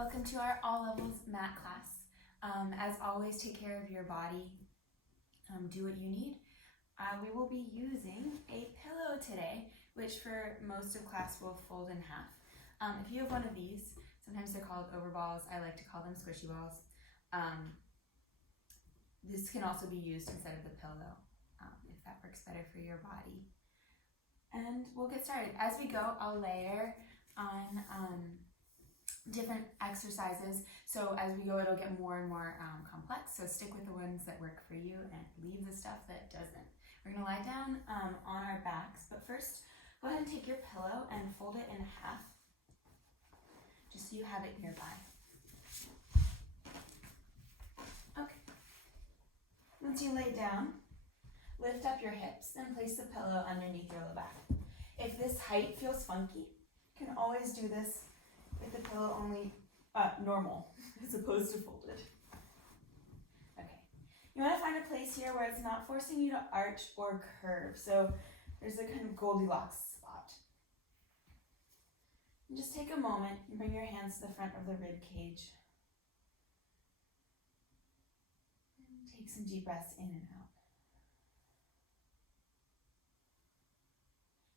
Welcome to our all levels mat class. As always, take care of your body. Do what you need. We will be using a pillow today, which for most of class will fold in half. If you have one of these, sometimes they're called overballs. I like to call them squishy balls. This can also be used instead of the pillow, if that works better for your body. And we'll get started. As we go, I'll layer on different exercises. So as we go, it'll get more and more complex. So stick with the ones that work for you and leave the stuff that doesn't. We're gonna lie down on our backs, but first, go ahead and take your pillow and fold it in half, just so you have it nearby. Okay. Once you lay down, lift up your hips and place the pillow underneath your low back. If this height feels funky, you can always do this with the pillow only normal as opposed to folded. Okay, you want to find a place here where it's not forcing you to arch or curve. So there's a kind of Goldilocks spot. And just take a moment and bring your hands to the front of the rib cage. And take some deep breaths in and out.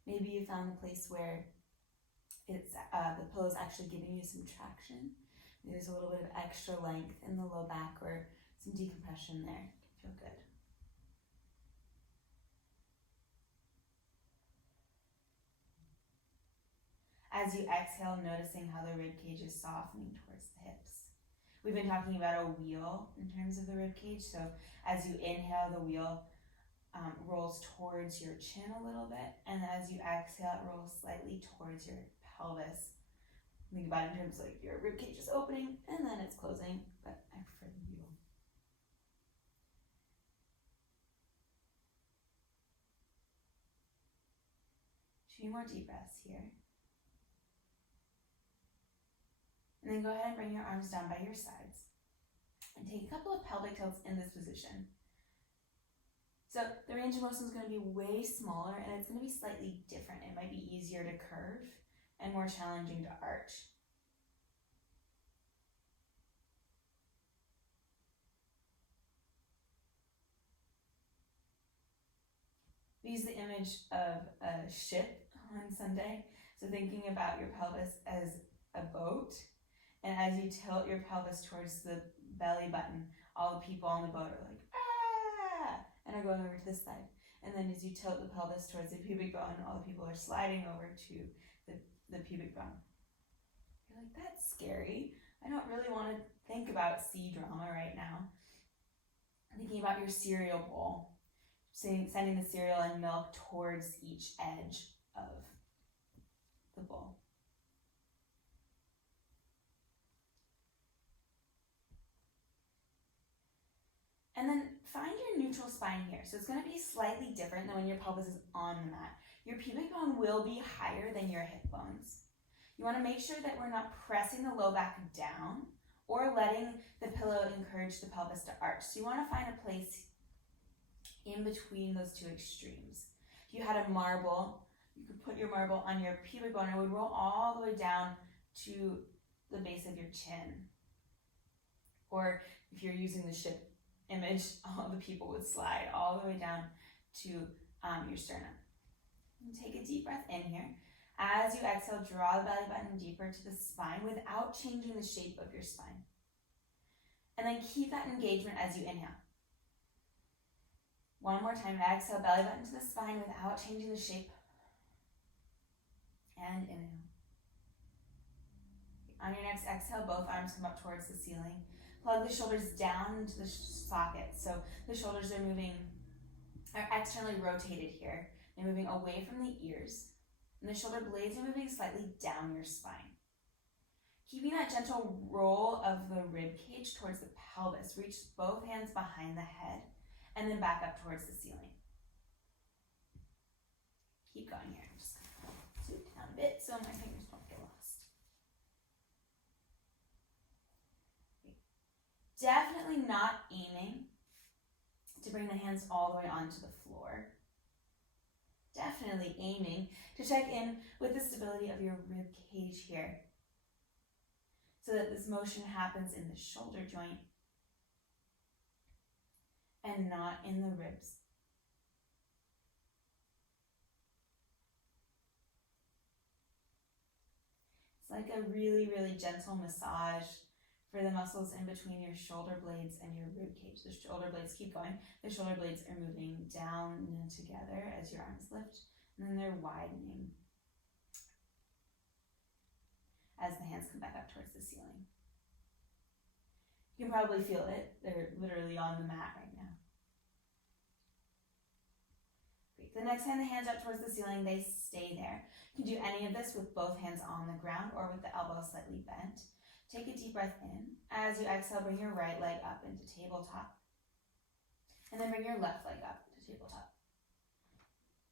Maybe you found a place where it's the pillow is actually giving you some traction. There's a little bit of extra length in the low back or some decompression there. It can feel good. As you exhale, noticing how the rib cage is softening towards the hips. We've been talking about a wheel in terms of the rib cage. So as you inhale, the wheel rolls towards your chin a little bit, and as you exhale, it rolls slightly towards your pelvis. Think about it in terms of like your rib cage is opening and then it's closing, but I prefer the wheel. 2 more deep breaths here. And then go ahead and bring your arms down by your sides and take a couple of pelvic tilts in this position. So the range of motion is going to be way smaller and it's going to be slightly different. It might be easier to curve and more challenging to arch. We use the image of a ship on Sunday. So thinking about your pelvis as a boat, and as you tilt your pelvis towards the belly button, all the people on the boat are like, ah, and are going over to this side. And then as you tilt the pelvis towards the pubic bone, all the people are sliding over to the pubic bone. You're like, that's scary. I don't really want to think about sea drama right now. Thinking about your cereal bowl, sending the cereal and milk towards each edge of the bowl. And then find your neutral spine here. So it's going to be slightly different than when your pelvis is on the mat. Your pubic bone will be higher than your hip bones. You want to make sure that we're not pressing the low back down or letting the pillow encourage the pelvis to arch. So you want to find a place in between those two extremes. If you had a marble, you could put your marble on your pubic bone and it would roll all the way down to the base of your chin. Or if you're using the ship image, all the people would slide all the way down to your sternum. And take a deep breath in here. As you exhale, draw the belly button deeper to the spine without changing the shape of your spine. And then keep that engagement as you inhale. One more time, exhale, belly button to the spine without changing the shape. And inhale. On your next exhale, both arms come up towards the ceiling. Plug the shoulders down into the socket. So the shoulders are externally rotated here. They're moving away from the ears. And the shoulder blades are moving slightly down your spine. Keeping that gentle roll of the rib cage towards the pelvis. Reach both hands behind the head and then back up towards the ceiling. Keep going here. I'm just going to scoot down a bit so my fingers don't get lost. Definitely not aiming to bring the hands all the way onto the floor. Definitely aiming to check in with the stability of your rib cage here. so that this motion happens in the shoulder joint and not in the ribs. It's like a really, really gentle massage for the muscles in between your shoulder blades and your rib cage. The shoulder blades keep going. The shoulder blades are moving down and together as your arms lift, and then they're widening as the hands come back up towards the ceiling. You can probably feel it. They're literally on the mat right now. Great. The next time the hands up towards the ceiling, they stay there. You can do any of this with both hands on the ground or with the elbows slightly bent. Take a deep breath in. As you exhale, bring your right leg up into tabletop. And then bring your left leg up into tabletop.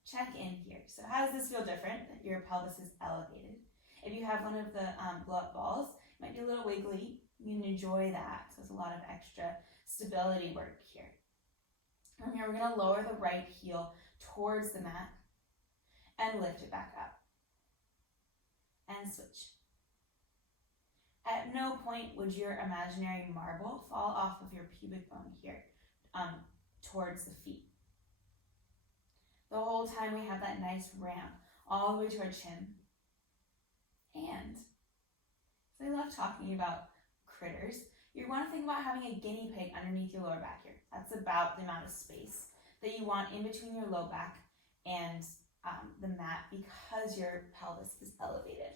Check in here. So how does this feel different? Your pelvis is elevated. If you have one of the blow-up balls, it might be a little wiggly. You can enjoy that. So it's a lot of extra stability work here. From here, we're going to lower the right heel towards the mat and lift it back up. And switch. At no point would your imaginary marble fall off of your pubic bone here, towards the feet. The whole time we have that nice ramp all the way to our chin. And so I love talking about critters. You want to think about having a guinea pig underneath your lower back here. That's about the amount of space that you want in between your low back and the mat because your pelvis is elevated.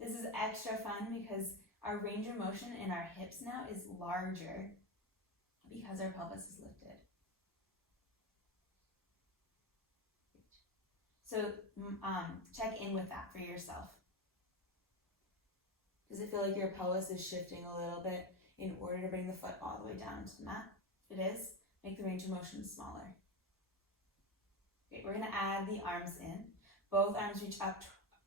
This is extra fun because our range of motion in our hips now is larger because our pelvis is lifted. So check in with that for yourself. Does it feel like your pelvis is shifting a little bit in order to bring the foot all the way down to the mat? If it is, make the range of motion smaller. Okay, we're going to add the arms in. Both arms reach up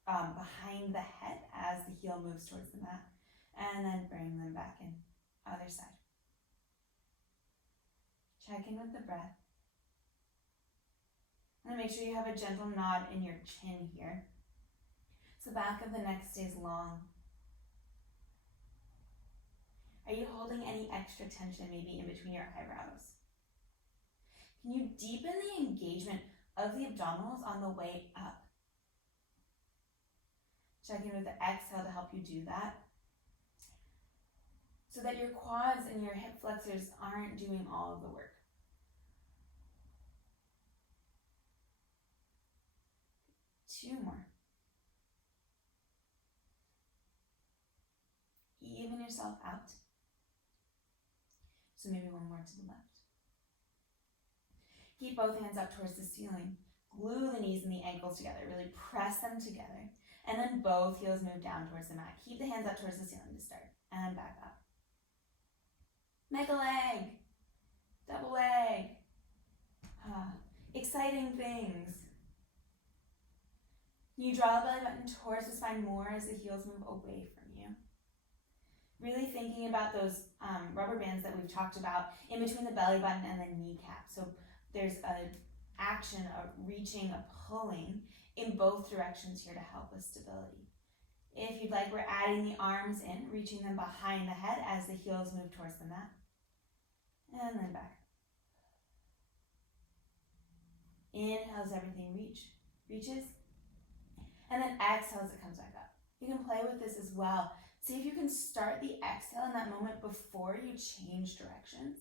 behind the head as the heel moves towards the mat, and then bring them back in. Other side. Check in with the breath. And make sure you have a gentle nod in your chin here. So the back of the neck stays long. Are you holding any extra tension maybe in between your eyebrows? Can you deepen the engagement of the abdominals on the way up? Check in with the exhale to help you do that, so that your quads and your hip flexors aren't doing all of the work. Two more. Even yourself out. So maybe one more to the left. Keep both hands up towards the ceiling. Glue the knees and the ankles together. Really press them together. And then both heels move down towards the mat. Keep the hands up towards the ceiling to start. And back up. Make a leg. Double leg. Exciting things. You draw the belly button towards the spine more as the heels move away from you. Really thinking about those rubber bands that we've talked about in between the belly button and the kneecap. So there's an action, a reaching, a pulling in both directions here to help with stability. If you'd like, we're adding the arms in, reaching them behind the head as the heels move towards the mat. And then back. Inhales, everything reaches. And then exhales, it comes back up. You can play with this as well. See if you can start the exhale in that moment before you change directions.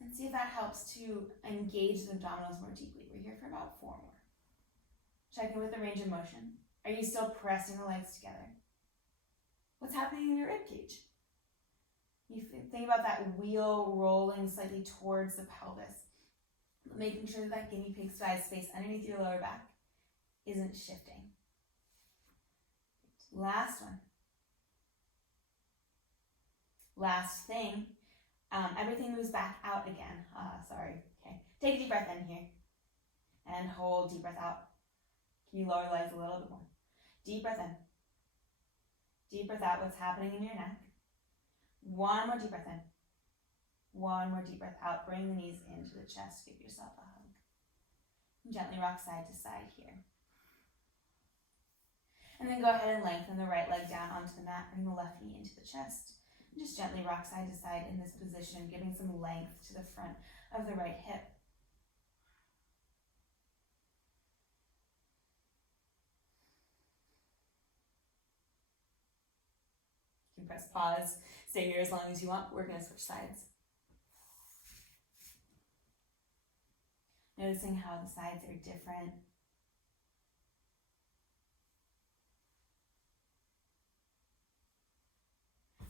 And see if that helps to engage the abdominals more deeply. We're here for about 4 more. Check in with the range of motion. Are you still pressing the legs together? What's happening in your rib cage? You think about that wheel rolling slightly towards the pelvis, making sure that guinea pig size space underneath your lower back isn't shifting. Last one. Last thing. Everything moves back out again. Sorry. Okay. Take a deep breath in here. And hold. Deep breath out. Can you lower the legs a little bit more? Deep breath in. Deep breath out. What's happening in your neck? One more deep breath in. One more deep breath out. Bring the knees into the chest. Give yourself a hug. And gently rock side to side here. And then go ahead and lengthen the right leg down onto the mat, bring the left knee into the chest. And just gently rock side to side in this position, giving some length to the front of the right hip. You can press pause, stay here as long as you want. We're going to switch sides. Noticing how the sides are different.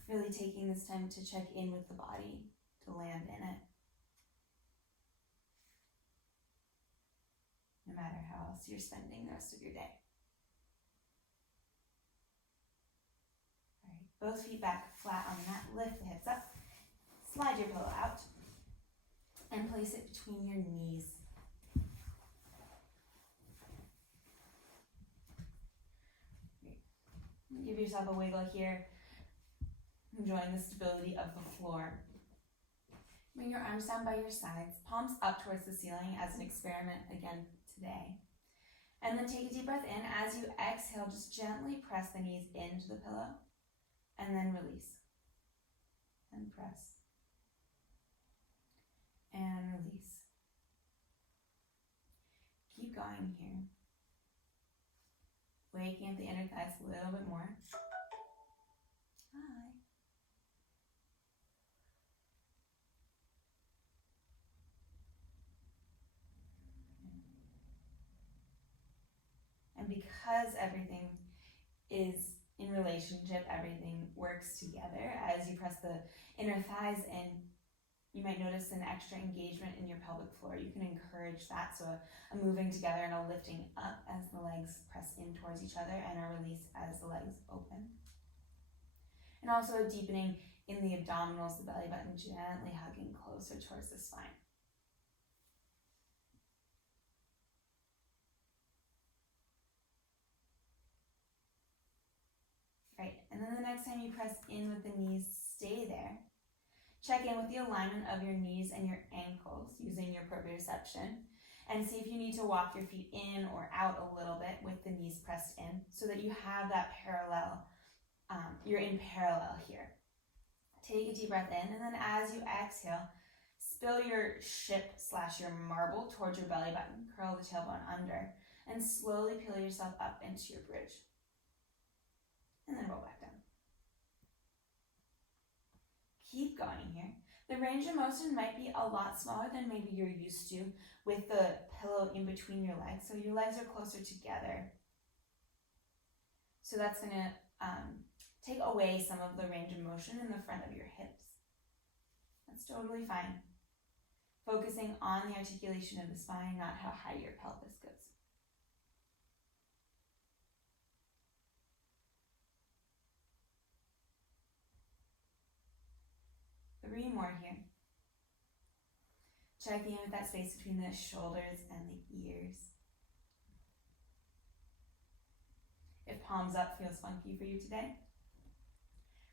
Really taking this time to check in with the body, to land in it. No matter how else you're spending the rest of your day. All right, both feet back flat on the mat. Lift the hips up. Slide your pillow out. And place it between your knees. Give yourself a wiggle here. Enjoying the stability of the floor. Bring your arms down by your sides, palms up towards the ceiling as an experiment again today. And then take a deep breath in. As you exhale, just gently press the knees into the pillow and then release. And press. And release. Keep going here. Waking up the inner thighs a little bit more. Hi. And because everything is in relationship, everything works together. As you press the inner thighs in, you might notice an extra engagement in your pelvic floor. You can encourage that, so a moving together and a lifting up as the legs press in towards each other, and a release as the legs open. And also a deepening in the abdominals, the belly button gently hugging closer towards the spine. Right, and then the next time you press in with the knees, stay there. Check in with the alignment of your knees and your ankles using your proprioception, and see if you need to walk your feet in or out a little bit with the knees pressed in so that you have that parallel, you're in parallel here. Take a deep breath in, and then as you exhale, spill your ship/your marble towards your belly button, curl the tailbone under, and slowly peel yourself up into your bridge. And then roll back down. Keep going here. The range of motion might be a lot smaller than maybe you're used to with the pillow in between your legs, so your legs are closer together. So that's going to take away some of the range of motion in the front of your hips. That's totally fine. Focusing on the articulation of the spine, not how high your pelvis goes. 3 more here. Checking in with that space between the shoulders and the ears. If palms up feels funky for you today,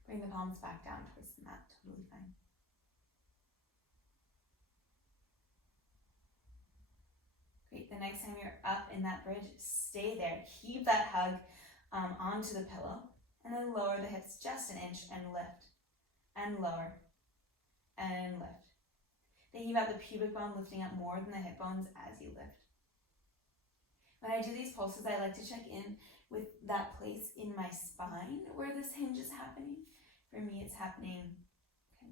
bring the palms back down towards the mat, totally fine. Great, the next time you're up in that bridge, stay there. Keep that hug onto the pillow, and then lower the hips just an inch and lift, and lower, and lift. Thinking about the pubic bone lifting up more than the hip bones as you lift. When I do these pulses, I like to check in with that place in my spine where this hinge is happening. For me, it's happening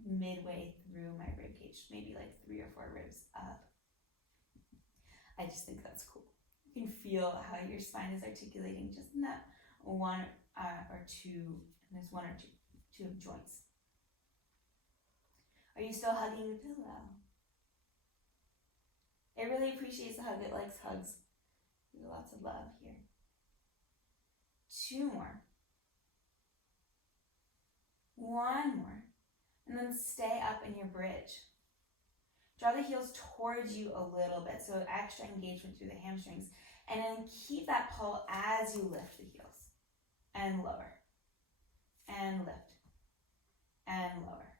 midway through my rib cage, maybe like 3 or 4 ribs up. I just think that's cool. You can feel how your spine is articulating just in that 1 or 2, and there's 1 or 2 joints. Are you still hugging the pillow? It really appreciates the hug. It likes hugs. There's lots of love here. 2 more. 1 more. And then stay up in your bridge. Draw the heels towards you a little bit, so extra engagement through the hamstrings. And then keep that pull as you lift the heels. And lower. And lift. And lower.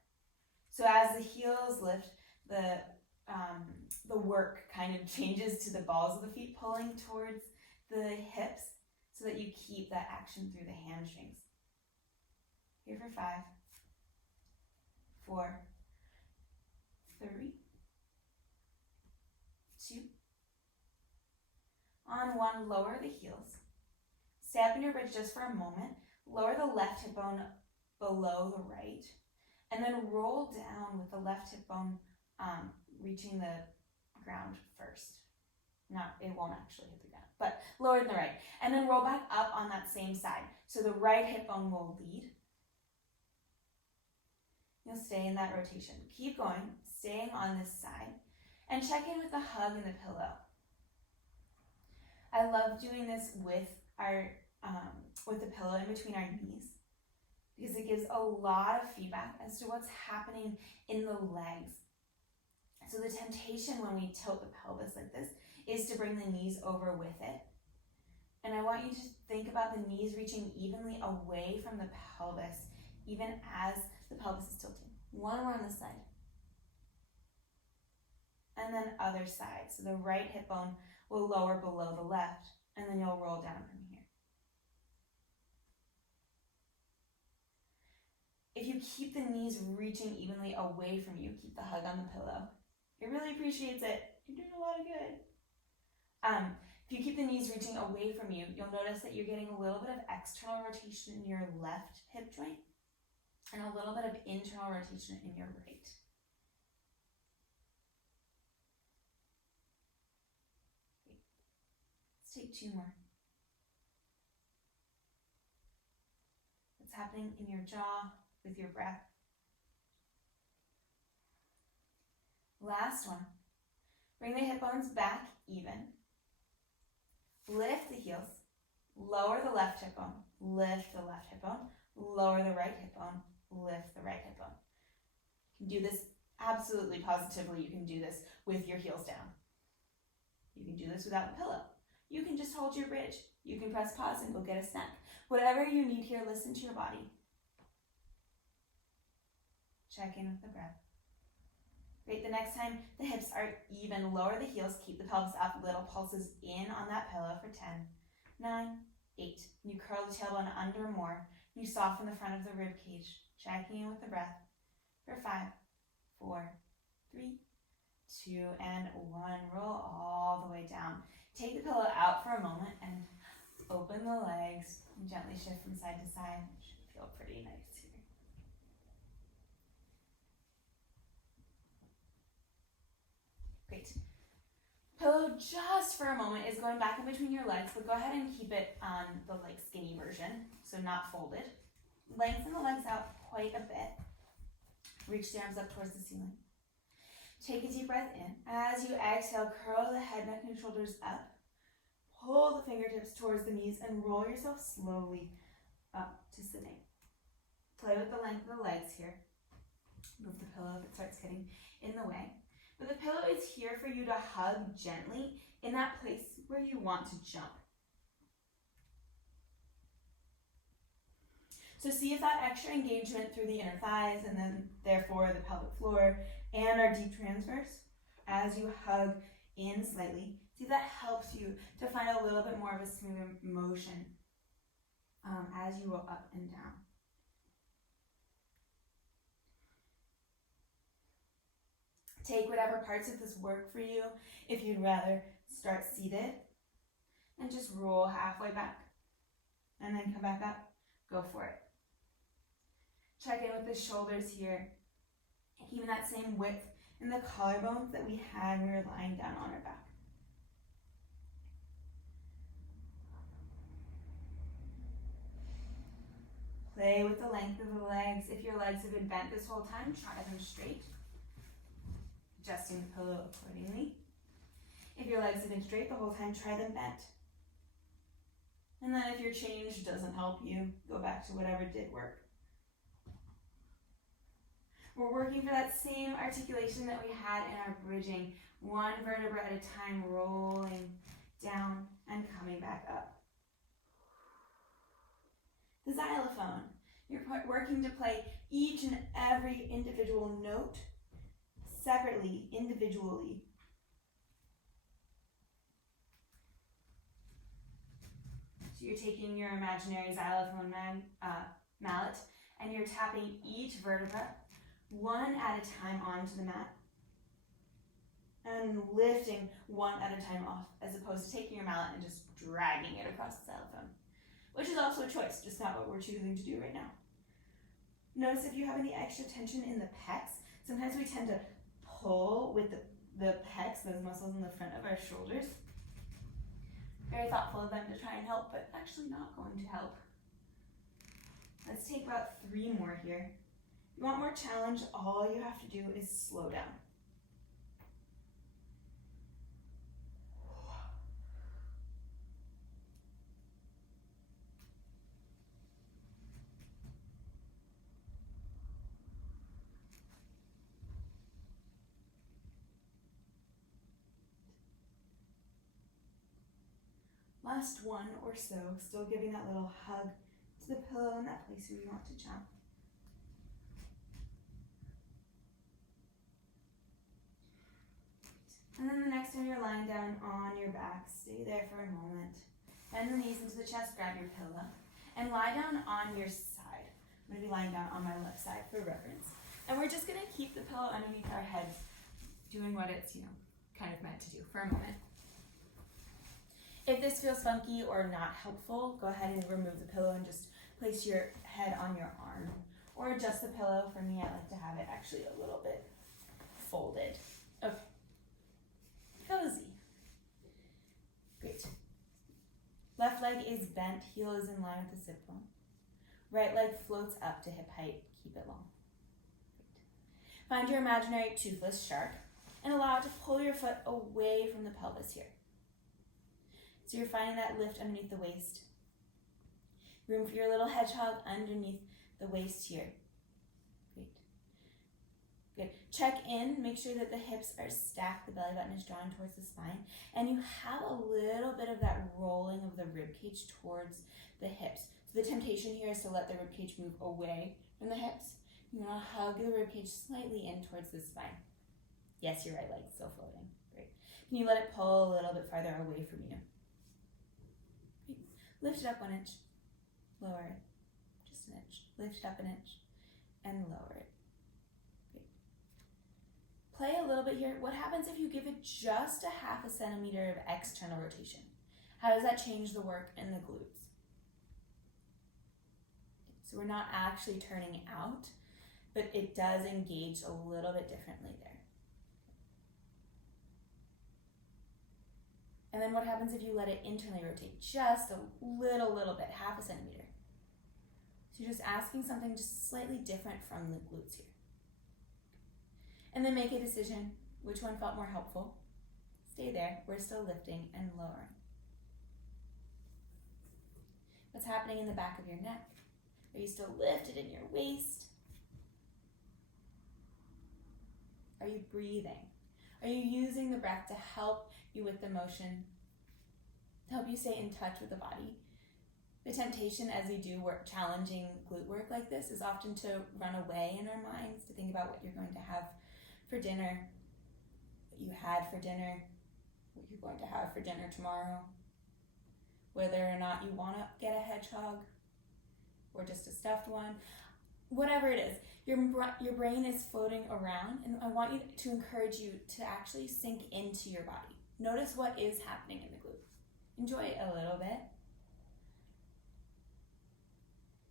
So as the heels lift, the work kind of changes to the balls of the feet pulling towards the hips. so that you keep that action through the hamstrings. Here for 5, 4, 3, 2. On 1, lower the heels. Stay up in your bridge just for a moment. Lower the left hip bone below the right. And then roll down with the left hip bone reaching the ground first. It won't actually hit the ground, but lower than the right. And then roll back up on that same side. So the right hip bone will lead. You'll stay in that rotation. Keep going, staying on this side. And check in with the hug and the pillow. I love doing this with the pillow in between our knees, because it gives a lot of feedback as to what's happening in the legs. So the temptation when we tilt the pelvis like this is to bring the knees over with it. And I want you to think about the knees reaching evenly away from the pelvis, even as the pelvis is tilting. One more on this side. And then other side. So the right hip bone will lower below the left, and then you'll roll down from here. If you keep the knees reaching evenly away from you, keep the hug on the pillow. It really appreciates it. You're doing a lot of good. If you keep the knees reaching away from you, you'll notice that you're getting a little bit of external rotation in your left hip joint and a little bit of internal rotation in your right. Okay. Let's take 2 more. What's happening in your jaw with your breath? Last one. Bring the hip bones back even. Lift the heels. Lower the left hip bone. Lift the left hip bone. Lower the right hip bone. Lift the right hip bone. You can do this absolutely positively. You can do this with your heels down. You can do this without the pillow. You can just hold your bridge. You can press pause and go get a snack. Whatever you need here, listen to your body. Check in with the breath. Great, the next time the hips are even, lower the heels, keep the pelvis up, little pulses in on that pillow for 10, 9, 8. You curl the tailbone under more. You soften the front of the rib cage, checking in with the breath for 5, 4, 3, 2, and 1. Roll all the way down. Take the pillow out for a moment and open the legs and gently shift from side to side. It should feel pretty nice here. Great. Pillow just for a moment is going back in between your legs, but go ahead and keep it on the skinny version, so not folded. Lengthen the legs out quite a bit. Reach the arms up towards the ceiling. Take a deep breath in. As you exhale, curl the head, neck, and shoulders up. Pull the fingertips towards the knees and roll yourself slowly up to sitting. Play with the length of the legs here. Move the pillow if it starts getting in the way. But the pillow is here for you to hug gently in that place where you want to jump. So see if that extra engagement through the inner thighs and then therefore the pelvic floor and our deep transverse as you hug in slightly. See if that helps you to find a little bit more of a smoother motion as you roll up and down. Take whatever parts of this work for you. If you'd rather start seated and just roll halfway back and then come back up, go for it. Check in with the shoulders here. Keeping that same width in the collarbones that we had when we were lying down on our back. Play with the length of the legs. If your legs have been bent this whole time, try them straight. Adjusting the pillow accordingly. If your legs have been straight the whole time, try them bent. And then if your change doesn't help you, go back to whatever did work. We're working for that same articulation that we had in our bridging. One vertebra at a time, rolling down and coming back up. The xylophone. You're working to play each and every individual note separately, individually. So So you're taking your imaginary xylophone mallet and you're tapping each vertebra one at a time onto the mat and lifting one at a time off, as opposed to taking your mallet and just dragging it across the xylophone, which is also a choice, just not what we're choosing to do right now. Notice if you have any extra tension in the pecs. Sometimes we tend to pull with the pecs, those muscles in the front of our shoulders. Very thoughtful of them to try and help, but actually not going to help. Let's take about 3 more here. If you want more challenge, all you have to do is slow down. Last one or so, still giving that little hug to the pillow in that place where you want to jump. And then the next time you're lying down on your back, stay there for a moment. Bend the knees into the chest, grab your pillow, and lie down on your side. I'm going to be lying down on my left side for reference. And we're just going to keep the pillow underneath our heads, doing what it's, kind of meant to do for a moment. If this feels funky or not helpful, go ahead and remove the pillow and just place your head on your arm. Or adjust the pillow. For me, I like to have it actually a little bit folded. Okay. Cozy. Great. Left leg is bent, heel is in line with the sit bone. Right leg floats up to hip height, keep it long. Great. Find your imaginary toothless shark and allow it to pull your foot away from the pelvis here. So you're finding that lift underneath the waist. Room for your little hedgehog underneath the waist here. Great. Good. Check in, make sure that the hips are stacked, the belly button is drawn towards the spine, and you have a little bit of that rolling of the rib cage towards the hips. So the temptation here is to let the rib cage move away from the hips. You want to hug the rib cage slightly in towards the spine. Yes, your right leg's still floating. Great. Can you let it pull a little bit farther away from you? Great. Lift it up 1 inch. Lower it. Just an inch. Lift it up an inch. And lower it. Great. Play a little bit here. What happens if you give it just a 0.5 centimeter of external rotation? How does that change the work in the glutes? So we're not actually turning out, but it does engage a little bit differently there. And then what happens if you let it internally rotate just a little bit, 0.5 centimeter? So you're just asking something just slightly different from the glutes here. And then make a decision, which one felt more helpful. Stay there, we're still lifting and lowering. What's happening in the back of your neck? Are you still lifted in your waist? Are you breathing? Are you using the breath to help you with the motion, to help you stay in touch with the body? The temptation as we do work, challenging glute work like this, is often to run away in our minds, to think about what you're going to have for dinner, what you had for dinner, what you're going to have for dinner tomorrow, whether or not you want to get a hedgehog or just a stuffed one. Whatever it is, your brain is floating around, and I want you to encourage you to actually sink into your body. Notice what is happening in the glute. Enjoy it a little bit.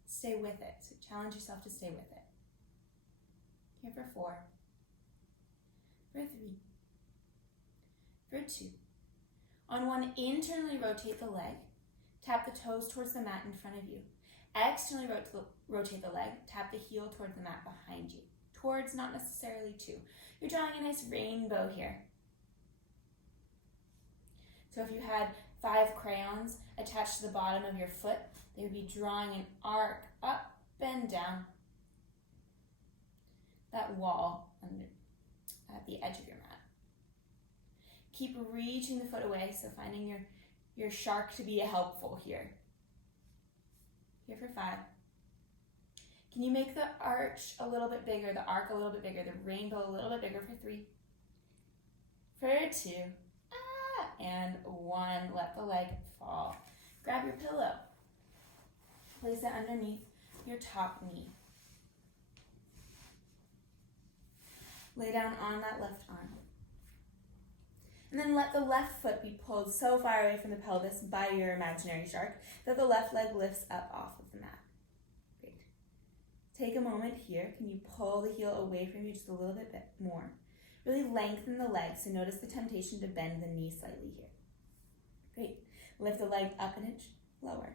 Stay with it. So challenge yourself to stay with it. Here for 4. For 3. For 2. On 1, internally rotate the leg. Tap the toes towards the mat in front of you. Externally rotate the leg. Tap the heel towards the mat behind you. Towards, not necessarily to. You're drawing a nice rainbow here. So if you had 5 crayons attached to the bottom of your foot, they would be drawing an arc up and down that wall at the edge of your mat. Keep reaching the foot away, so finding your shark to be helpful here. Here for 5. Can you make the arch a little bit bigger, the arc a little bit bigger, the rainbow a little bit bigger for 3? For 2. And 1, let the leg fall. Grab your pillow. Place it underneath your top knee. Lay down on that left arm. And then let the left foot be pulled so far away from the pelvis by your imaginary shark that the left leg lifts up off of the mat. Great. Take a moment here. Can you pull the heel away from you just a little bit more? Really lengthen the leg, so notice the temptation to bend the knee slightly here. Great. Lift the leg up an inch, lower.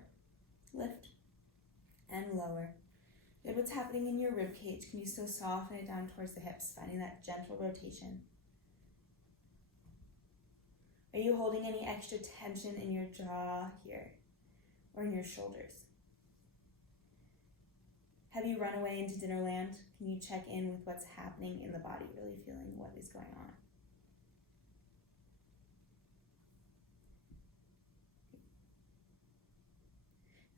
Lift and lower. Good. What's happening in your rib cage? Can you still soften it down towards the hips, finding that gentle rotation? Are you holding any extra tension in your jaw here or in your shoulders? Have you run away into Dinnerland? Can you check in with what's happening in the body, really feeling what is going on?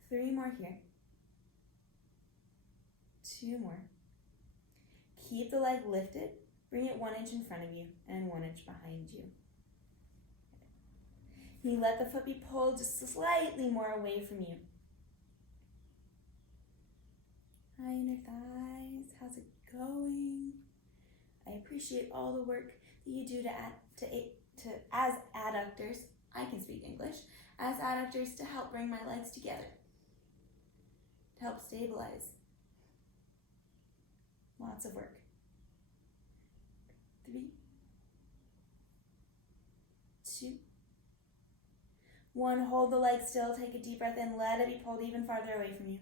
Three more here. Two more. Keep the leg lifted. Bring it 1 inch in front of you and 1 inch behind you. Can you let the foot be pulled just slightly more away from you? Hi, inner thighs. How's it going? I appreciate all the work that you do as adductors. I can speak English. As adductors to help bring my legs together. To help stabilize. Lots of work. 3, 2, 1. Hold the leg still. Take a deep breath in. Let it be pulled even farther away from you.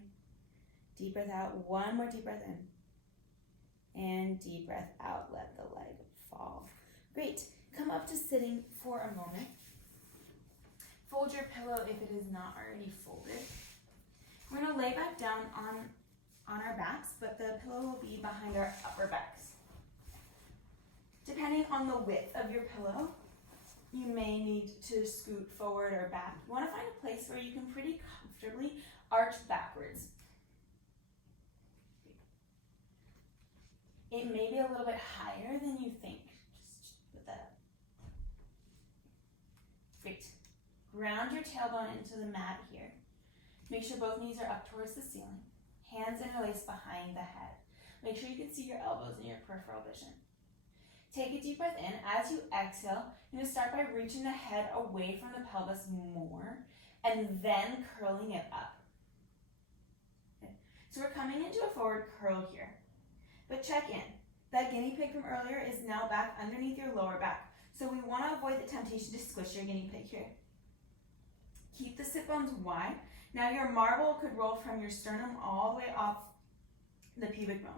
Deep breath out. One more deep breath in. And deep breath out. Let the leg fall. Great. Come up to sitting for a moment. Fold your pillow if it is not already folded. We're going to lay back down on our backs, but the pillow will be behind our upper backs. Depending on the width of your pillow, you may need to scoot forward or back. You want to find a place where you can pretty comfortably arch backwards. It may be a little bit higher than you think. Just put that up. Great. Ground your tailbone into the mat here. Make sure both knees are up towards the ceiling. Hands interlaced behind the head. Make sure you can see your elbows in your peripheral vision. Take a deep breath in. As you exhale, you're going to start by reaching the head away from the pelvis more and then curling it up. Okay. So we're coming into a forward curl here. But check in. That guinea pig from earlier is now back underneath your lower back. So we want to avoid the temptation to squish your guinea pig here. Keep the sit bones wide. Now your marble could roll from your sternum all the way up the pubic bone.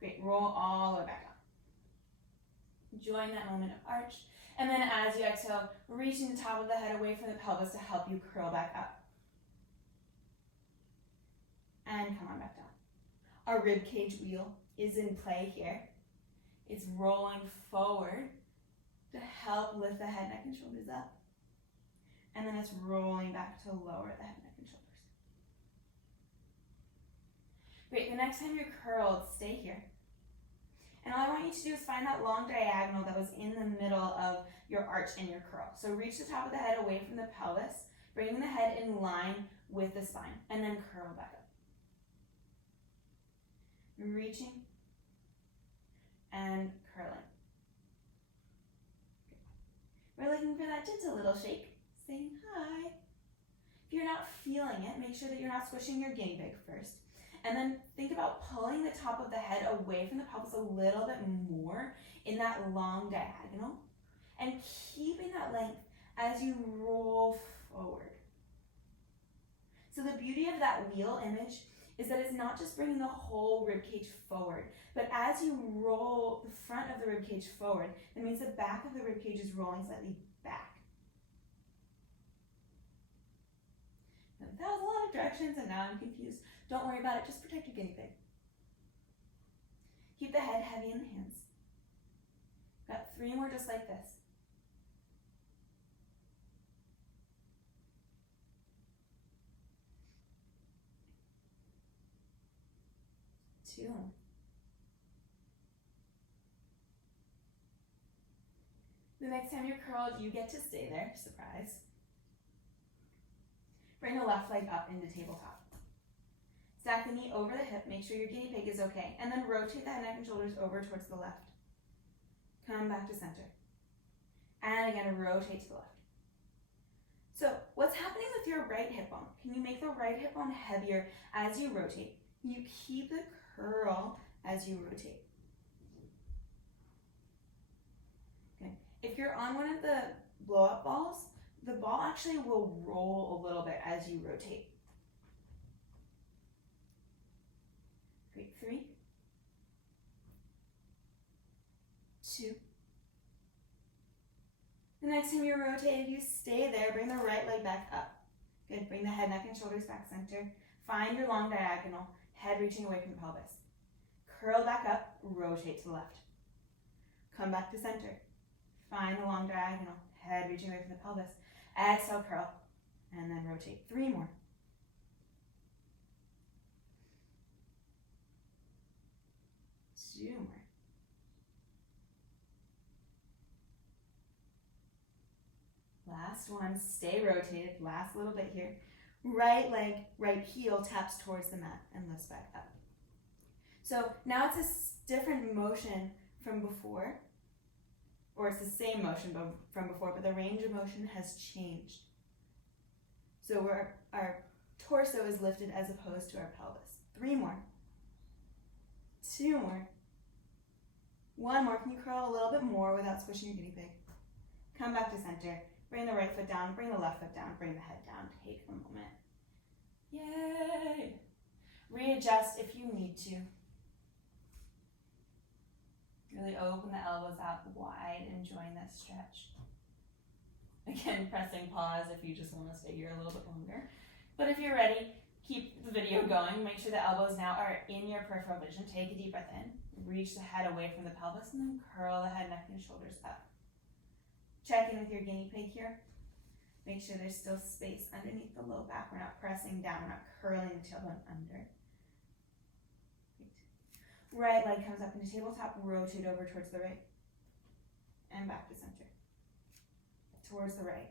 Great, roll all the way back up. Join that moment of arch. And then as you exhale, reaching the top of the head away from the pelvis to help you curl back up. And come on back down. Our rib cage wheel is in play here. It's rolling forward to help lift the head, neck, and shoulders up. And then it's rolling back to lower the head, neck, and shoulders. Great, the next time you're curled, stay here. And all I want you to do is find that long diagonal that was in the middle of your arch and your curl. So reach the top of the head away from the pelvis, bringing the head in line with the spine, and then curl back up. Reaching and curling. We're looking for that gentle little shake, saying hi. If you're not feeling it, make sure that you're not squishing your guinea pig first. And then think about pulling the top of the head away from the pelvis a little bit more in that long diagonal and keeping that length as you roll forward. So the beauty of that wheel image is that it's not just bringing the whole ribcage forward, but as you roll the front of the ribcage forward, that means the back of the ribcage is rolling slightly back. That was a lot of directions and now I'm confused. Don't worry about it, just protect your guinea pig. Keep the head heavy in the hands. Got 3 more just like this. 2. The next time you're curled, you get to stay there, surprise. Bring the left leg up into tabletop. Stack the knee over the hip, make sure your guinea pig is okay, and then rotate the head, neck, and shoulders over towards the left. Come back to center. And again, rotate to the left. So what's happening with your right hip bone? Can you make the right hip bone heavier as you rotate? Can you keep the curl as you rotate? Okay. If you're on one of the blow-up balls, the ball actually will roll a little bit as you rotate. Great. 3, 2. The next time you're rotated, you stay there. Bring the right leg back up. Good. Bring the head, neck, and shoulders back center. Find your long diagonal, head reaching away from the pelvis. Curl back up, rotate to the left. Come back to center. Find the long diagonal, head reaching away from the pelvis. Exhale, curl, and then rotate. 3 more. 2 more. Last one, stay rotated, last little bit here. Right leg, right heel taps towards the mat and lifts back up. So now it's a different motion from before, or it's the same motion from before, but the range of motion has changed. So our torso is lifted as opposed to our pelvis. 3 more. 2 more. 1 more. Can you curl a little bit more without squishing your guinea pig? Come back to center. Bring the right foot down, bring the left foot down, bring the head down. Take a moment. Yay! Readjust if you need to. Really open the elbows out wide, enjoying that stretch. Again, pressing pause if you just want to stay here a little bit longer. But if you're ready, keep the video going. Make sure the elbows now are in your peripheral vision. Take a deep breath in. Reach the head away from the pelvis and then curl the head, neck, and shoulders up. Check in with your guinea pig here. Make sure there's still space underneath the low back. We're not pressing down, we're not curling the tailbone under. Great. Right leg comes up into tabletop, rotate over towards the right. And back to center. Towards the right.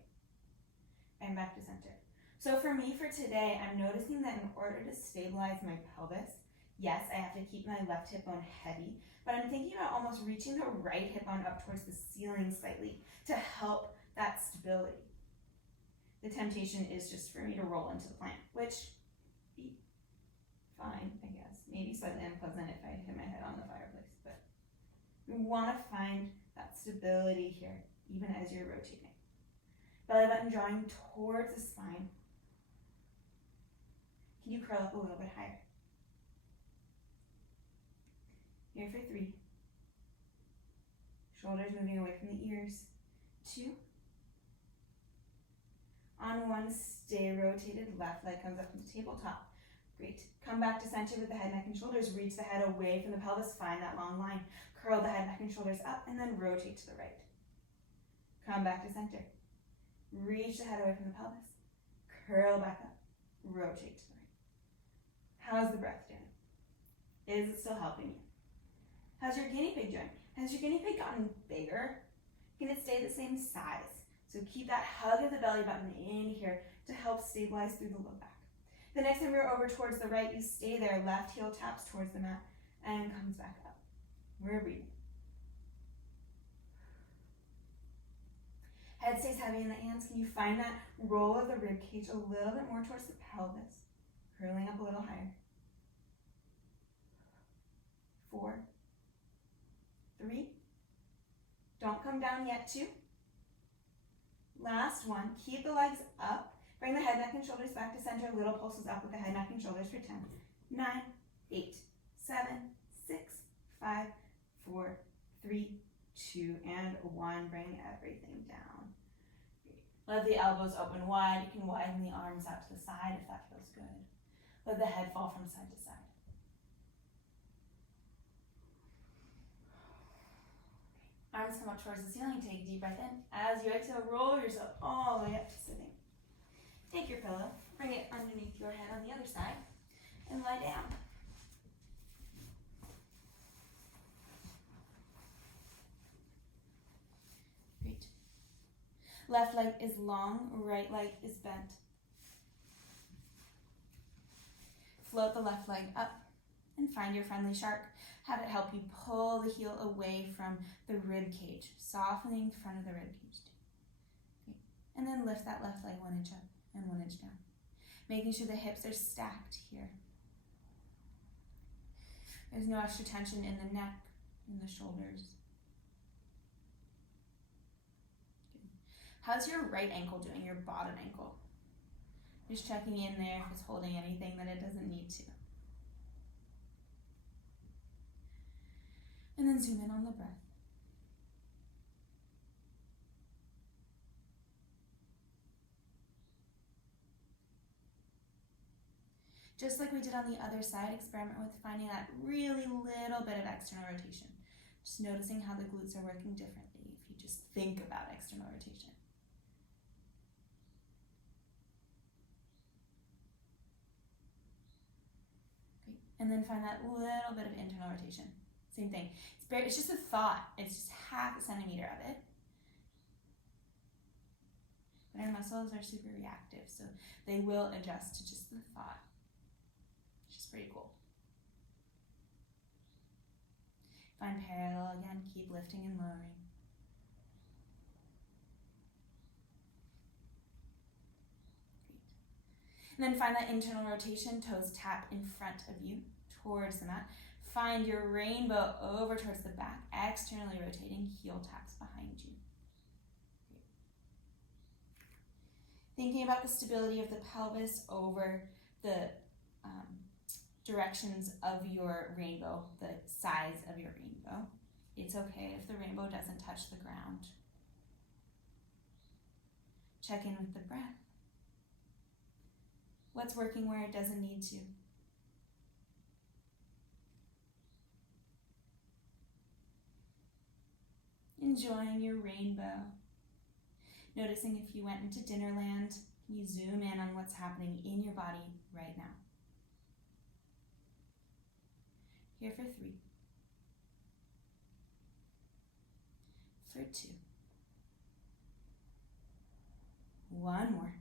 And back to center. So for me, for today, I'm noticing that in order to stabilize my pelvis, yes, I have to keep my left hip bone heavy, but I'm thinking about almost reaching the right hip bone up towards the ceiling slightly to help that stability. The temptation is just for me to roll into the plant, which be fine, I guess. Maybe slightly unpleasant if I hit my head on the fireplace, but we want to find that stability here, even as you're rotating. Belly button drawing towards the spine. Can you curl up a little bit higher? Here for 3. Shoulders moving away from the ears. 2. On 1, stay rotated. Left leg comes up from the tabletop. Great. Come back to center with the head, neck, and shoulders. Reach the head away from the pelvis. Find that long line. Curl the head, neck, and shoulders up, and then rotate to the right. Come back to center. Reach the head away from the pelvis. Curl back up. Rotate to the right. How's the breath doing? Is it still helping you? How's your guinea pig doing? Has your guinea pig gotten bigger? Can it stay the same size? So keep that hug of the belly button in here to help stabilize through the low back. The next time you're over towards the right, you stay there. Left heel taps towards the mat and comes back up. We're breathing. Head stays heavy in the hands. Can you find that roll of the rib cage a little bit more towards the pelvis? Curling up a little higher. 4, 3. Don't come down yet. 2. Last one. Keep the legs up. Bring the head, neck, and shoulders back to center. Little pulses up with the head, neck, and shoulders for 10, 9, 8, 7, 6, 5, 4, 3, 2, and 1. Bring everything down. Let the elbows open wide. You can widen the arms out to the side if that feels good. Let the head fall from side to side. Arms come up towards the ceiling. Take a deep breath in. As you exhale, roll yourself all the way up to sitting. Take your pillow, bring it underneath your head on the other side, and lie down. Great. Left leg is long, right leg is bent. float the left leg up and find your friendly shark. Have it help you pull the heel away from the rib cage, softening the front of the rib cage. Okay. And then lift that left leg 1 inch up and 1 inch down, making sure the hips are stacked here. There's no extra tension in the neck, in the shoulders. Good. How's your right ankle doing, your bottom ankle? Just checking in there if it's holding anything that it doesn't need to. And then zoom in on the breath. Just like we did on the other side, experiment with finding that really little bit of external rotation. Just noticing how the glutes are working differently if you just think about external rotation. Great. And then find that little bit of internal rotation. Same thing. It's just a thought. It's just half a centimeter of it. But our muscles are super reactive, so they will adjust to just the thought. Which is pretty cool. Find parallel again. Keep lifting and lowering. Great. And then find that internal rotation. Toes tap in front of you towards the mat. Find your rainbow over towards the back, externally rotating, heel taps behind you. Great. Thinking about the stability of the pelvis over the directions of your rainbow, the size of your rainbow. It's okay if the rainbow doesn't touch the ground. Check in with the breath. What's working where it doesn't need to? Enjoying your rainbow. Noticing if you went into Dinnerland, can you zoom in on what's happening in your body right now? Here for 3. For 2. 1 more.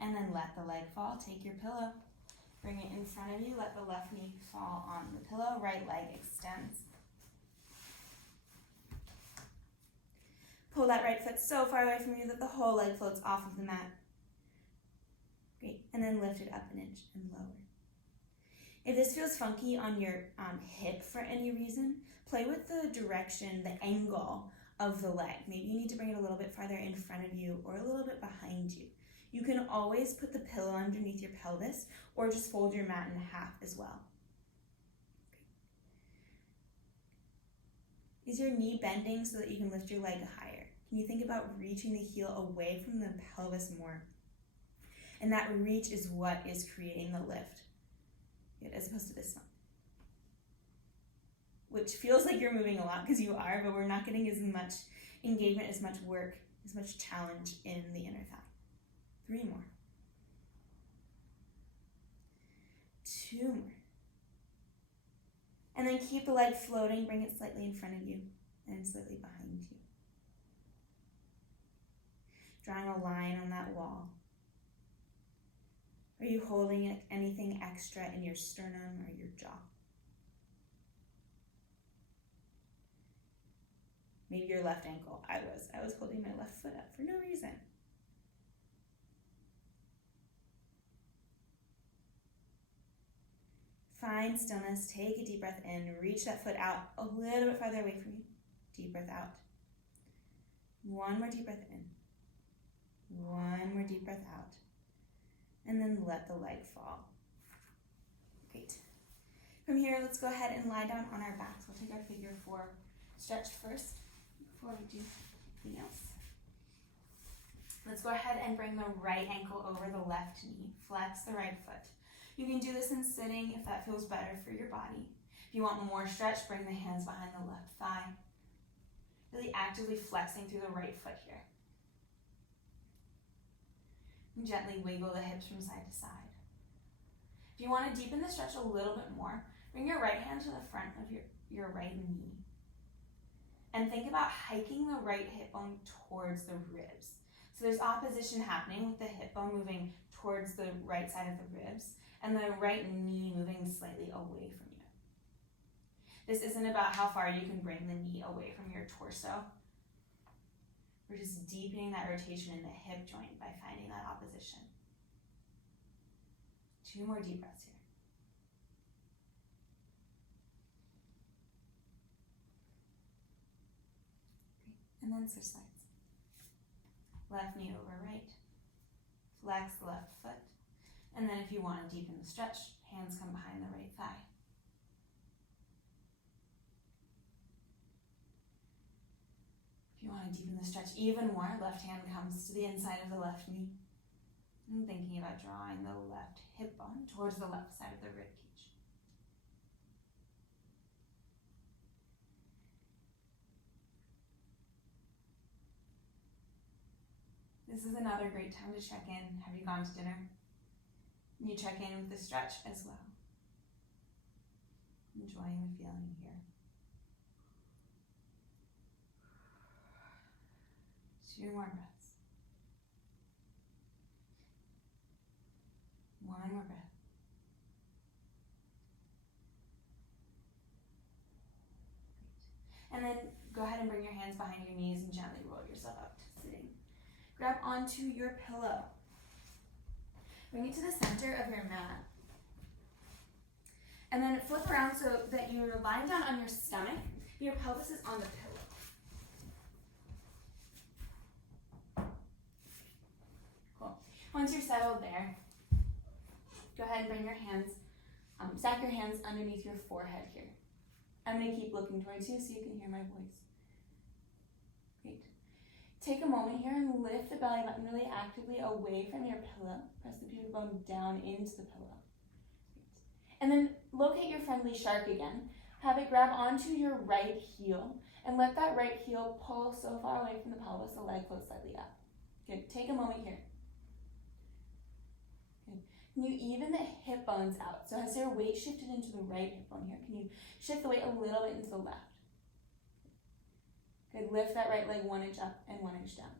And then let the leg fall. Take your pillow. Bring it in front of you. Let the left knee fall on the pillow. Right leg extends. Pull that right foot so far away from you that the whole leg floats off of the mat. Great. And then lift it up an inch and lower. If this feels funky on your hip for any reason, play with the direction, the angle of the leg. Maybe you need to bring it a little bit farther in front of you or a little bit behind you. You can always put the pillow underneath your pelvis or just fold your mat in half as well. Okay. Is your knee bending so that you can lift your leg higher? Can you think about reaching the heel away from the pelvis more? And that reach is what is creating the lift, as opposed to this one. Which feels like you're moving a lot because you are, but we're not getting as much engagement, as much work, as much challenge in the inner thigh. 3 more. 2 more. And then keep the leg floating, bring it slightly in front of you and slightly behind you. Drawing a line on that wall. Are you holding anything extra in your sternum or your jaw? Maybe your left ankle. I was holding my left foot up for no reason. Find stillness. Take a deep breath in. Reach that foot out a little bit farther away from you. Deep breath out. 1 more deep breath in. 1 more deep breath out. And then let the leg fall. Great. From here, let's go ahead and lie down on our backs. We'll take our figure 4 stretch first before we do anything else. Let's go ahead and bring the right ankle over the left knee. Flex the right foot. You can do this in sitting if that feels better for your body. If you want more stretch, bring the hands behind the left thigh. Really actively flexing through the right foot here. And gently wiggle the hips from side to side. If you want to deepen the stretch a little bit more, bring your right hand to the front of your right knee. And think about hiking the right hip bone towards the ribs. So there's opposition happening with the hip bone moving towards the right side of the ribs, and the right knee moving slightly away from you. This isn't about how far you can bring the knee away from your torso. We're just deepening that rotation in the hip joint by finding that opposition. 2 more deep breaths here. And then switch sides. Left knee over right. Flex the left foot. And then if you want to deepen the stretch, hands come behind the right thigh. If you want to deepen the stretch even more, left hand comes to the inside of the left knee. And thinking about drawing the left hip bone towards the left side of the rib cage. This is another great time to check in. Have you gone to dinner? You check in with the stretch as well. Enjoying the feeling here. 2 more breaths. 1 more breath. Great. And then go ahead and bring your hands behind your knees and gently roll yourself up to sitting. Grab onto your pillow. Bring it to the center of your mat. And then flip around so that you're lying down on your stomach. Your pelvis is on the pillow. Cool. Once you're settled there, go ahead and bring your hands, stack your hands underneath your forehead here. I'm going to keep looking towards you so you can hear my voice. Great. Take a moment here and lift the belly button really actively away from your pillow. Press the pubic bone down into the pillow. Great. And then locate your friendly shark again. Have it grab onto your right heel and let that right heel pull so far away from the pelvis the leg floats slightly up. Good. Take a moment here. Good. Can you even the hip bones out? So has your weight shifted into the right hip bone here? Can you shift the weight a little bit into the left? Good. Lift that right leg 1 inch up and 1 inch down.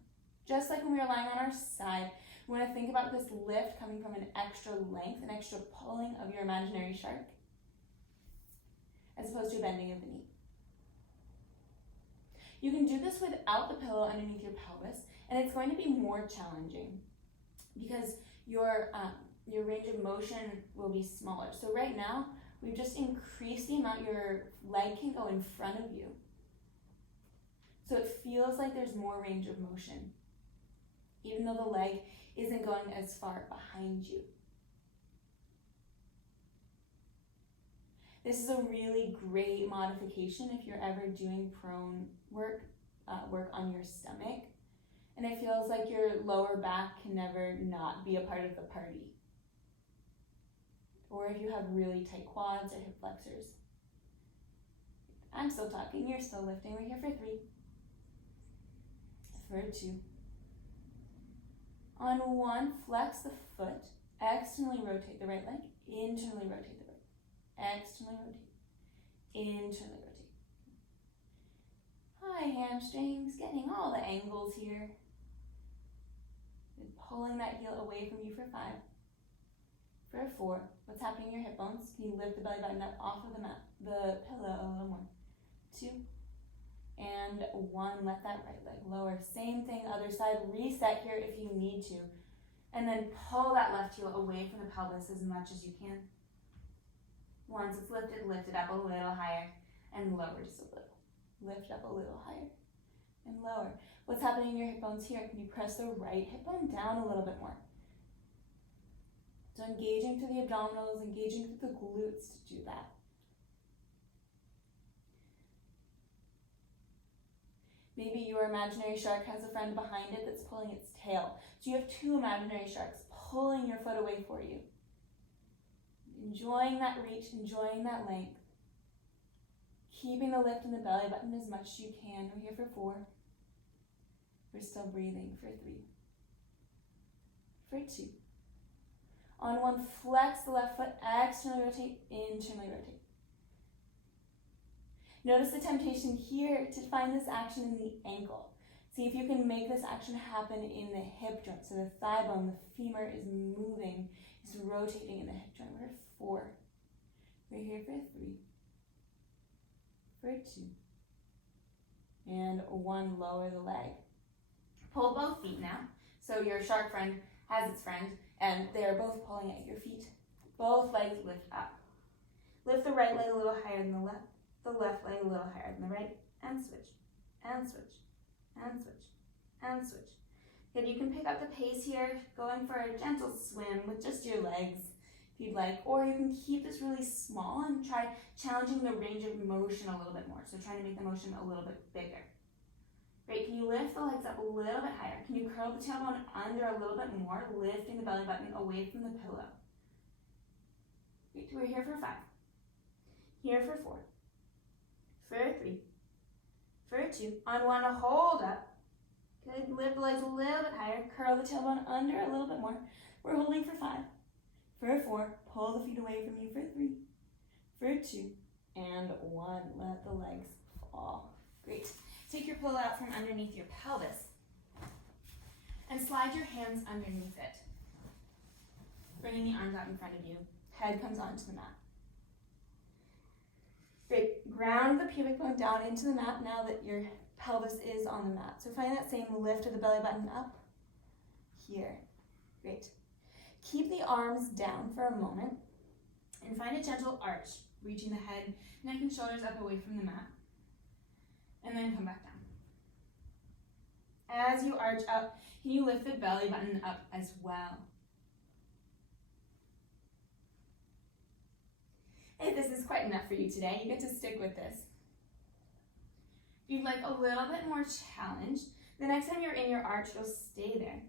Just like when we were lying on our side, we want to think about this lift coming from an extra length, an extra pulling of your imaginary shark, as opposed to a bending of the knee. You can do this without the pillow underneath your pelvis, and it's going to be more challenging because your range of motion will be smaller. So right now, we've just increased the amount your leg can go in front of you. So it feels like there's more range of motion, even though the leg isn't going as far behind you. This is a really great modification if you're ever doing prone work, work on your stomach, and it feels like your lower back can never not be a part of the party. Or if you have really tight quads or hip flexors. I'm still talking, you're still lifting. We're here for 3. For 2. On 1, flex the foot, externally rotate the right leg, internally rotate the right. Externally rotate, internally rotate. Hi, hamstrings, getting all the angles here. And pulling that heel away from you for 5. For 4, what's happening in your hip bones? Can you lift the belly button up off of the mat, the pillow a little more? 2, and 1, let that right leg lower. Same thing, other side, reset here if you need to. And then pull that left heel away from the pelvis as much as you can. Once it's lifted, lift it up a little higher and lower just a little. Lift up a little higher and lower. What's happening in your hip bones here? Can you press the right hip bone down a little bit more? So engaging through the abdominals, engaging through the glutes to do that. Maybe your imaginary shark has a friend behind it that's pulling its tail. So you have 2 imaginary sharks pulling your foot away for you. Enjoying that reach, enjoying that length. Keeping the lift in the belly button as much as you can. We're here for 4. We're still breathing for 3. For 2. On 1, flex the left foot, externally rotate, internally rotate. Notice the temptation here to find this action in the ankle. See if you can make this action happen in the hip joint. So the thigh bone, the femur is moving, is rotating in the hip joint. We're at 4. We're here for 3, for 2, and 1. Lower the leg. Pull both feet now. So your shark friend has its friend, and they are both pulling at your feet. Both legs lift up. Lift the right leg a little higher than the left leg a little higher than the right, and switch, and switch, and switch, and switch. Good, you can pick up the pace here, going for a gentle swim with just your legs if you'd like, or you can keep this really small and try challenging the range of motion a little bit more, so trying to make the motion a little bit bigger. Great, can you lift the legs up a little bit higher? Can you curl the tailbone under a little bit more, lifting the belly button away from the pillow? Great, we're here for 5. Here for 4. For 3. For 2. On 1, hold up. Good, lift the legs a little bit higher, curl the tailbone under a little bit more. We're holding for 5. For 4, pull the feet away from you for 3. For 2, and 1. Let the legs fall. Great. Take your pillow out from underneath your pelvis and slide your hands underneath it. Bringing the arms out in front of you. Head comes onto the mat. Great. Ground the pubic bone down into the mat now that your pelvis is on the mat. So find that same lift of the belly button up here. Great. Keep the arms down for a moment and find a gentle arch, reaching the head, neck, and shoulders up away from the mat. And then come back down. As you arch up, can you lift the belly button up as well? Hey, this is quite enough for you today. You get to stick with this. If you'd like a little bit more challenge, the next time you're in your arch, you'll stay there.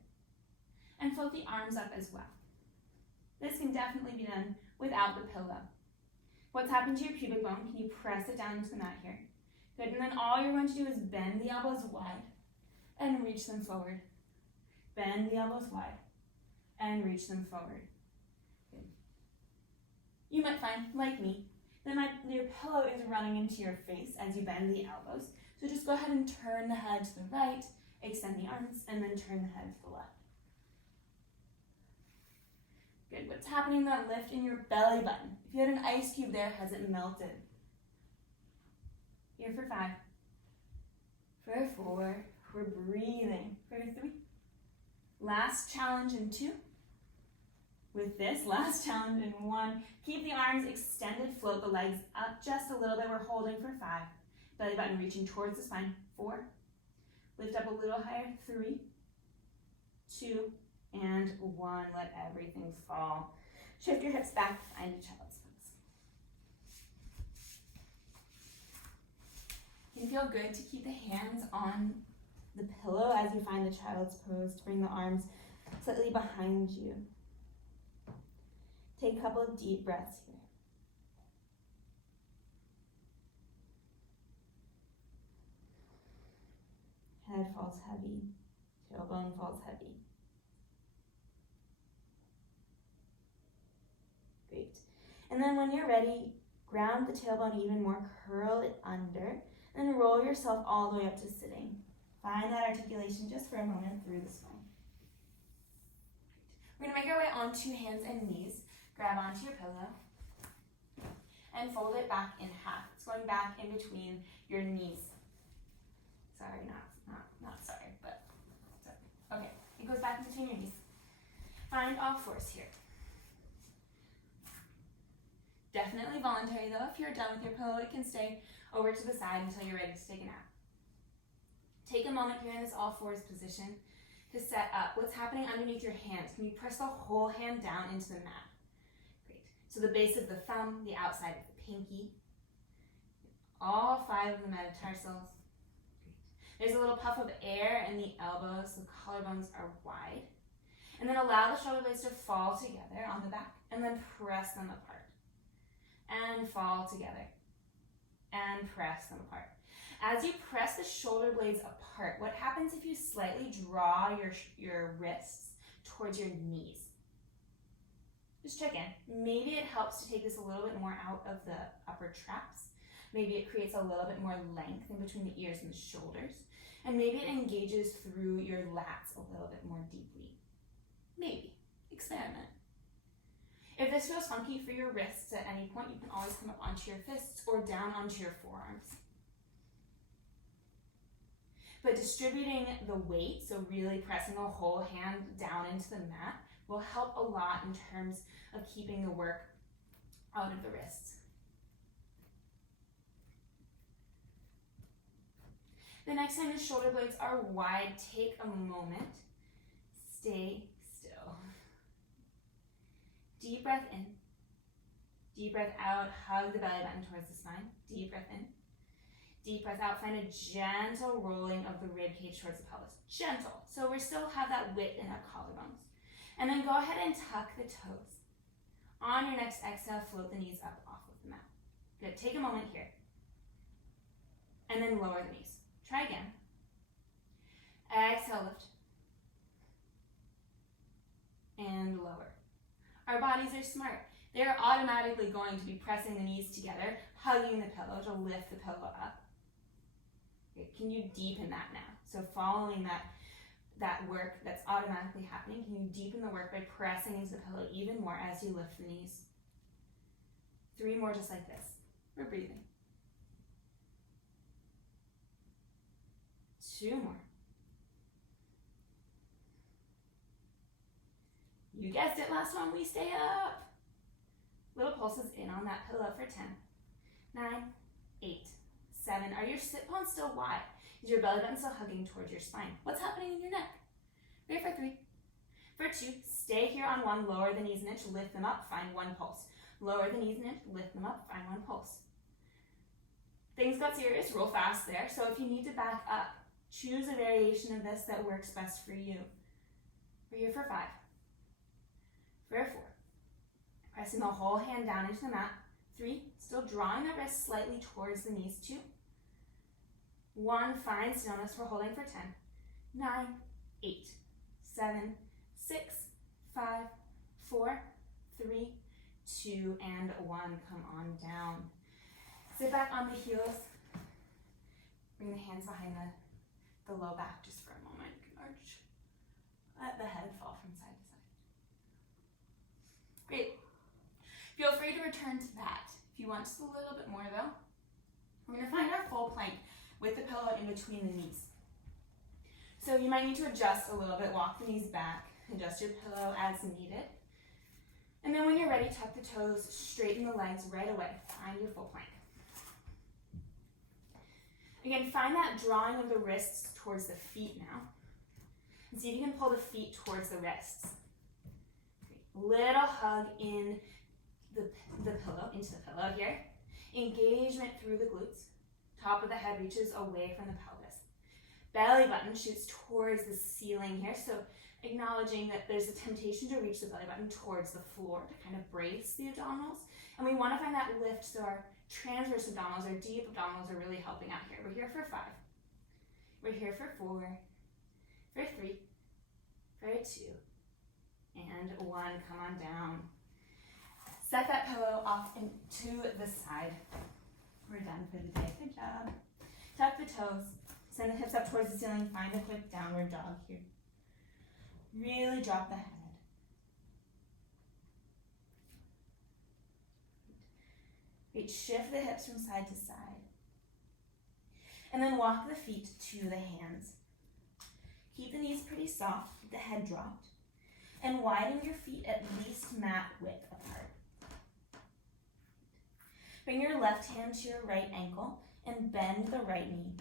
And float the arms up as well. This can definitely be done without the pillow. What's happened to your pubic bone? Can you press it down into the mat here? Good, and then all you're going to do is bend the elbows wide and reach them forward. Bend the elbows wide and reach them forward. Good. You might find, like me, that your pillow is running into your face as you bend the elbows. So just go ahead and turn the head to the right, extend the arms, and then turn the head to the left. Good, what's happening in that lift in your belly button? If you had an ice cube there, has it melted? Here for 5. For 4. We're breathing. For 3. Last challenge in 2. With this, last challenge in 1. Keep the arms extended, float the legs up just a little bit. We're holding for 5. Belly button reaching towards the spine. 4. Lift up a little higher. 3. 2. And 1. Let everything fall. Shift your hips back. Find a child's pose. It can feel good to keep the hands on the pillow as you find the child's pose, to bring the arms slightly behind you. Take a couple of deep breaths here. Head falls heavy, tailbone falls heavy. Great. And then when you're ready, ground the tailbone even more, curl it under, and roll yourself all the way up to sitting. Find that articulation just for a moment through the spine. We're going to make our way onto hands and knees. Grab onto your pillow and fold it back in half. It's going back in between your knees. Sorry, not sorry, but sorry. Okay, it goes back in between your knees. Find all 4s here. Definitely voluntary though. If you're done with your pillow, it can stay over to the side until you're ready to take a nap. Take a moment here in this all 4s position to set up. What's happening underneath your hands? Can you press the whole hand down into the mat? Great. So the base of the thumb, the outside of the pinky, all 5 of the metatarsals. Great. There's a little puff of air in the elbows, so the collarbones are wide. And then allow the shoulder blades to fall together on the back, and then press them apart. And fall together. And press them apart. As you press the shoulder blades apart, what happens if you slightly draw your wrists towards your knees? Just check in. Maybe it helps to take this a little bit more out of the upper traps. Maybe it creates a little bit more length in between the ears and the shoulders. And maybe it engages through your lats a little bit more deeply. Maybe. Experiment. If this feels funky for your wrists at any point, you can always come up onto your fists or down onto your forearms. But distributing the weight, so really pressing the whole hand down into the mat, will help a lot in terms of keeping the work out of the wrists. The next time the shoulder blades are wide, take a moment. Stay still. Deep breath in. Deep breath out. Hug the belly button towards the spine. Deep breath in. Deep breath out. Find a gentle rolling of the rib cage towards the pelvis. Gentle. So we still have that width in our collarbones. And then go ahead and tuck the toes. On your next exhale, float the knees up off of the mat. Good. Take a moment here. And then lower the knees. Try again. Exhale, lift. And lower. Our bodies are smart. They're automatically going to be pressing the knees together, hugging the pillow to lift the pillow up. Okay, can you deepen that now? So following that work that's automatically happening, can you deepen the work by pressing into the pillow even more as you lift the knees? 3 more just like this. We're breathing. 2 more. You guessed it, last one, we stay up. Little pulses in on that pillow for 10, 9, 8, 7. Are your sit bones still wide? Is your belly button still hugging towards your spine? What's happening in your neck? Ready for 3, for 2. Stay here on 1, lower the knees an inch, lift them up, find 1 pulse. Lower the knees an inch, lift them up, find 1 pulse. Things got serious real fast there, so if you need to back up, choose a variation of this that works best for you. We're here for 5, for 4. Pressing the whole hand down into the mat. 3, still drawing the wrist slightly towards the knees. 2, 1, find stillness. We're holding for 10, 9, 8, 7, 6, 5, 4, 3, 2, and 1. Come on down. Sit back on the heels. Bring the hands behind the low back just for a moment. You can arch. Let the head fall from side to side. Great. Feel free to return to that. If you want just a little bit more though, we're going to find our full plank with the pillow in between the knees. So you might need to adjust a little bit, walk the knees back, adjust your pillow as needed. And then when you're ready, tuck the toes, straighten the legs right away. Find your full plank. Again, find that drawing of the wrists towards the feet now. And see if you can pull the feet towards the wrists. Little hug in the pillow, into the pillow here. Engagement through the glutes. Top of the head reaches away from the pelvis. Belly button shoots towards the ceiling here. So acknowledging that there's a temptation to reach the belly button towards the floor to kind of brace the abdominals. And we want to find that lift so our transverse abdominals, our deep abdominals are really helping out here. We're here for 5. We're here for 4, for 3, for 2, and 1. Come on down. Set that pillow off into the side. We're done for the day. Good job. Tuck the toes. Send the hips up towards the ceiling. Find a quick downward dog here. Really drop the head. Great. Shift the hips from side to side. And then walk the feet to the hands. Keep the knees pretty soft, keep the head dropped. And widen your feet at least mat width apart. Bring your left hand to your right ankle and bend the right knee.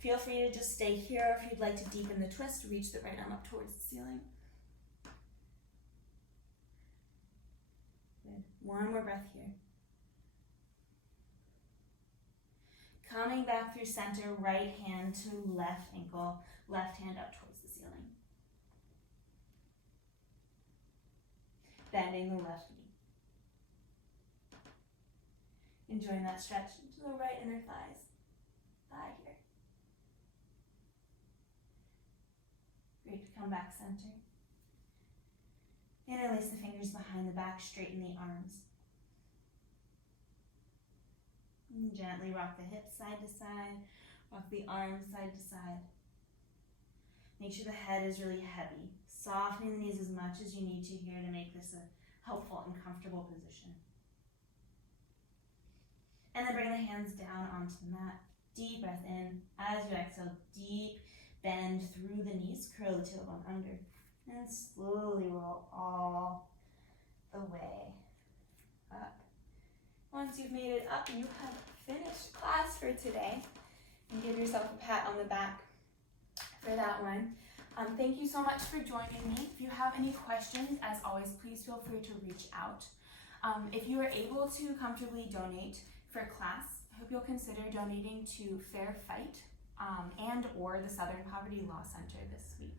Feel free to just stay here. If you'd like to deepen the twist, reach the right arm up towards the ceiling. Good. 1 more breath here. Coming back through center, right hand to left ankle, left hand up towards the ceiling. Bending the left knee. Enjoying that stretch to the right inner thigh here. Great to come back center. Interlace the fingers behind the back, straighten the arms. And gently rock the hips side to side. Walk the arms side to side. Make sure the head is really heavy. Softening the knees as much as you need to here to make this a helpful and comfortable position. And then bring the hands down onto the mat. Deep breath in. As you exhale, deep bend through the knees. Curl the tailbone under. And slowly roll all the way up. Once you've made it up, you have finished class for today. And give yourself a pat on the back for that one. Thank you so much for joining me. If you have any questions, as always, please feel free to reach out. If you are able to comfortably donate for class, I hope you'll consider donating to Fair Fight and or the Southern Poverty Law Center this week.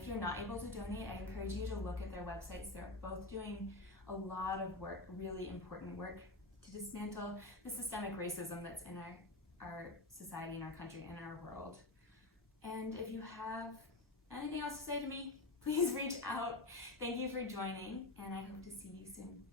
If you're not able to donate, I encourage you to look at their websites. They're both doing a lot of work, really important work, to dismantle the systemic racism that's in our society, in our country, and in our world. And if you have anything else to say to me, please reach out. Thank you for joining, and I hope to see you soon.